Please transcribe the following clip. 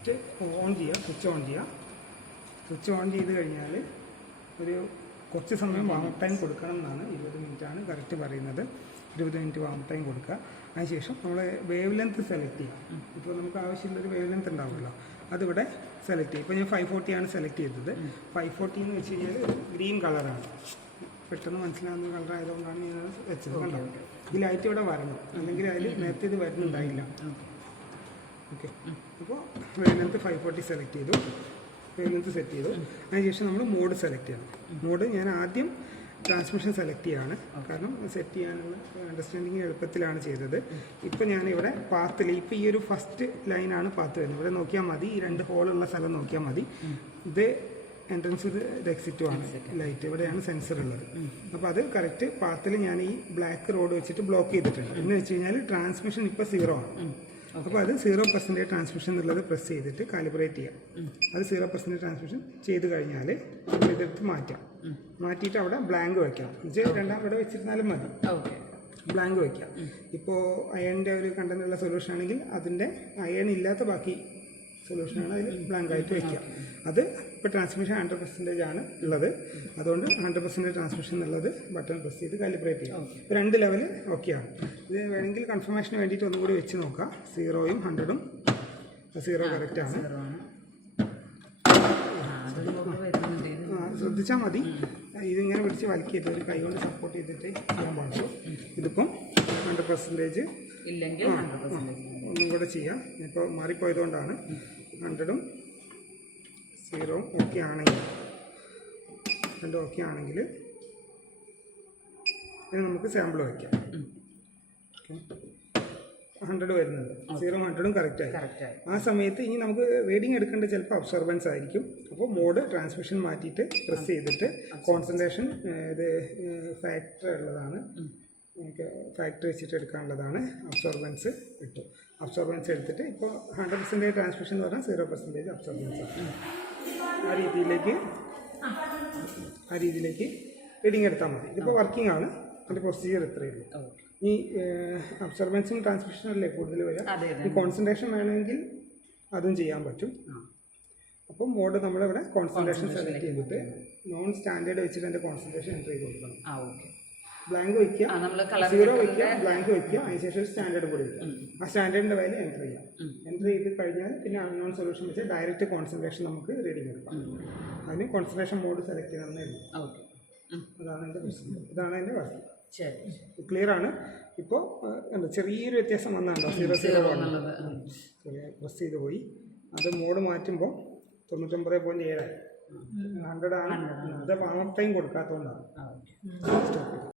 First on ചെയ്യുക, switch on ചെയ്യുക. Switch on ചെയ്ത് കഴിഞ്ഞാൽ ഒരു കുറച്ച് സമയം വാം ടൈം കൊടുക്കണം എന്നാണ്. 20 മിനിറ്റാണ് കറക്റ്റ് പറയുന്നത്. 20 മിനിറ്റ് വാം ടൈം കൊടുക്കുക. അതിനുശേഷം നമ്മൾ വേവ് ലെങ്ത് സെലക്ട് ചെയ്യാം. ഇപ്പോൾ നമുക്ക് ആവശ്യമുള്ളൊരു വേവ് ലെങ്ത് ഉണ്ടാവുമല്ലോ, അതിവിടെ സെലക്ട് ചെയ്യും. ഇപ്പോൾ ഞാൻ 540 ആണ് സെലക്ട് ചെയ്തത്. 540 എന്ന് വെച്ച് കഴിഞ്ഞാൽ ഗ്രീൻ കളറാണ്, പെട്ടെന്ന് മനസ്സിലാവുന്ന കളർ ആയതുകൊണ്ടാണ് ഞാൻ വെച്ചത്. കണ്ടാവും ഈ ലൈറ്റ് ഇവിടെ വരണം, അല്ലെങ്കിൽ അതിൽ നേരത്തെ ഇത് വരുന്നുണ്ടായില്ല. ഓക്കെ, അപ്പോൾ വേവ് ലെങ്ത് 540 സെലക്ട് ചെയ്തു, വേവ് ലെങ്ത് സെറ്റ് ചെയ്തു. അതിനുശേഷം നമ്മൾ മോഡ് സെലക്ട് ചെയ്യണം. മോഡ് ഞാൻ ആദ്യം ട്രാൻസ്മിഷൻ സെലക്ട് ചെയ്യുകയാണ്, കാരണം സെറ്റ് ചെയ്യാനുള്ള അണ്ടർസ്റ്റാൻഡിങ് എളുപ്പത്തിലാണ് ചെയ്തത്. ഇപ്പം ഞാനിവിടെ പാത്തിൽ, ഇപ്പം ഈ ഒരു ഫസ്റ്റ് ലൈനാണ് പാത്ത് വരുന്നത്. ഇവിടെ നോക്കിയാൽ മതി, ഈ 2 ഹോളുള്ള സ്ഥലം നോക്കിയാൽ മതി. ഇത് എൻട്രൻസ്, ഇത് എക്സിറ്റുമാണ്. ലൈറ്റ് ഇവിടെയാണ് സെൻസർ ഉള്ളത്. അപ്പോൾ അത് കറക്റ്റ് പാത്തിൽ ഞാൻ ഈ ബ്ലാക്ക് റോഡ് വെച്ചിട്ട് ബ്ലോക്ക് ചെയ്തിട്ടുണ്ട്. എന്ന് വെച്ച് കഴിഞ്ഞാൽ ട്രാൻസ്മിഷൻ ഇപ്പോൾ 0 ആണ്. അപ്പോൾ അത് 0% ട്രാൻസ്മിഷൻ എന്നുള്ളത് പ്രസ് ചെയ്തിട്ട് കാലിബ്രേറ്റ് ചെയ്യാം. അത് 0% ട്രാൻസ്മിഷൻ ചെയ്ത് കഴിഞ്ഞാൽ ഇതെടുത്ത് മാറ്റാം. മാറ്റിയിട്ട് അവിടെ ബ്ലാങ്ക് വയ്ക്കാം. എന്നുവെച്ചാൽ രണ്ടാം ഇവിടെ വെച്ചിരുന്നാലും മതി, ബ്ലാങ്ക് വയ്ക്കാം. ഇപ്പോൾ അയണിൻ്റെ ഒരു കണ്ടന്റുള്ള സൊല്യൂഷൻ ആണെങ്കിൽ അതിൻ്റെ അയൺ ഇല്ലാത്ത ബാക്കി സൊല്യൂഷനാണ് അതിൽ ബ്ലാങ്ക് ആയിട്ട് വയ്ക്കുക. അത് ഇപ്പോൾ ട്രാൻസ്മിഷൻ 100% ആണ് ഉള്ളത്. അതുകൊണ്ട് 100% ട്രാൻസ്മിഷൻ എന്നുള്ളത് ബട്ടൺ പ്രസ് ചെയ്ത് കാലിബ്രേറ്റ് ചെയ്യാം. ഇപ്പോൾ 2 ലെവൽ ഓക്കെയാണ്. ഇത് വേണമെങ്കിൽ കൺഫർമേഷന് വേണ്ടിയിട്ട് ഒന്നുകൂടി വെച്ച് നോക്കാം. 0ഉം 100ഉം 0 കറക്റ്റാണ്. ശ്രദ്ധിച്ചാൽ മതി, ഇതിങ്ങനെ പിടിച്ച് വലിക്കരുത്. ഒരു കൈ കൊണ്ട് സപ്പോർട്ട് ചെയ്തിട്ട് ചെയ്യാൻ പാടുള്ളൂ. ഇതിപ്പം 100% ഇല്ലെങ്കിൽ ഒന്നും കൂടെ ചെയ്യാം. ഇപ്പോൾ മാറിപ്പോയതുകൊണ്ടാണ്. 100ഉം 0ഉം ഓക്കെ ആണെങ്കിൽ, 2 ഓക്കെ ആണെങ്കിൽ ഇനി നമുക്ക് സാമ്പിൾ വയ്ക്കാം. 100 വരുന്നുണ്ട്, 0ഉം 100ഉം കറക്റ്റായി. ആ സമയത്ത് ഇനി നമുക്ക് റീഡിങ് എടുക്കേണ്ടത് ചിലപ്പോൾ അബ്സോർബൻസ് ആയിരിക്കും. അപ്പോൾ മോഡ് ട്രാൻസ്മിഷൻ മാറ്റിയിട്ട് പ്രസ് ചെയ്തിട്ട് കോൺസെൻട്രേഷൻ, ഇത് ഫാക്ടർ ഉള്ളതാണ്, നമുക്ക് ഫാക്ടറി വെച്ചിട്ട് എടുക്കാനുള്ളതാണ്. അബ്സോർബൻസ് കിട്ടും. അബ്സോർബൻസ് എടുത്തിട്ട് ഇപ്പോൾ 100% ട്രാൻസ്മിഷൻ എന്ന് പറഞ്ഞാൽ 0% അബ്സോർബൻസ് ആണ്. ആ രീതിയിലേക്ക് റീഡിങ് എടുത്താൽ മതി. ഇതിപ്പോൾ വർക്കിംഗ് ആണ്. അതിൻ്റെ പ്രൊസീജിയർ ഇത്രയേ ഉള്ളൂ. ഈ അബ്സോർബൻസും ട്രാൻസ്മിഷനും അല്ലേ കൂടുതൽ വരിക. ഈ കോൺസെൻട്രേഷൻ വേണമെങ്കിൽ അതും ചെയ്യാൻ പറ്റും. അപ്പോൾ മോഡ് നമ്മളിവിടെ കോൺസെൻട്രേഷൻ സെലക്ട് ചെയ്തിട്ട് നോൺ സ്റ്റാൻഡേർഡ് വെച്ചിട്ട് എൻ്റെ കോൺസെൻട്രേഷൻ എൻ്റർ ചെയ്ത് കൊടുക്കണം. ബ്ലാങ്ക് വയ്ക്കുക, 0 വയ്ക്കുക, ബ്ലാങ്ക് വയ്ക്കുക. അതിനുശേഷം സ്റ്റാൻഡേർഡ് കൂടി വയ്ക്കുക. ആ സ്റ്റാൻഡേർഡിൻ്റെ വാല്യൂ എൻ്റർ ചെയ്യാം. എൻ്റർ ചെയ്ത് കഴിഞ്ഞാൽ പിന്നെ അൺനോൺ സൊല്യൂഷൻ വെച്ച് ഡയറക്റ്റ് കോൺസെൻട്രേഷൻ നമുക്ക് റീഡിങ് എടുക്കാം. അതിന് കോൺസെൻട്രേഷൻ മോഡ് സെലക്ട് ചെയ്യണമെന്നേ ഉള്ളൂ. അതാണ് എൻ്റെ പ്രശ്നം. ഇതാണ് എൻ്റെ വർക്ക്. ക്ലിയർ ആണ്. ഇപ്പോൾ ചെറിയൊരു വ്യത്യാസം വന്നാണ്ടോ, 0 പ്രസ് ചെയ്ത് പോയി. അത് മോഡ് മാറ്റുമ്പോൾ 99.7 100 ആണ്. അത് വാം ടൈം കൊടുക്കാത്തതുകൊണ്ടാണ്.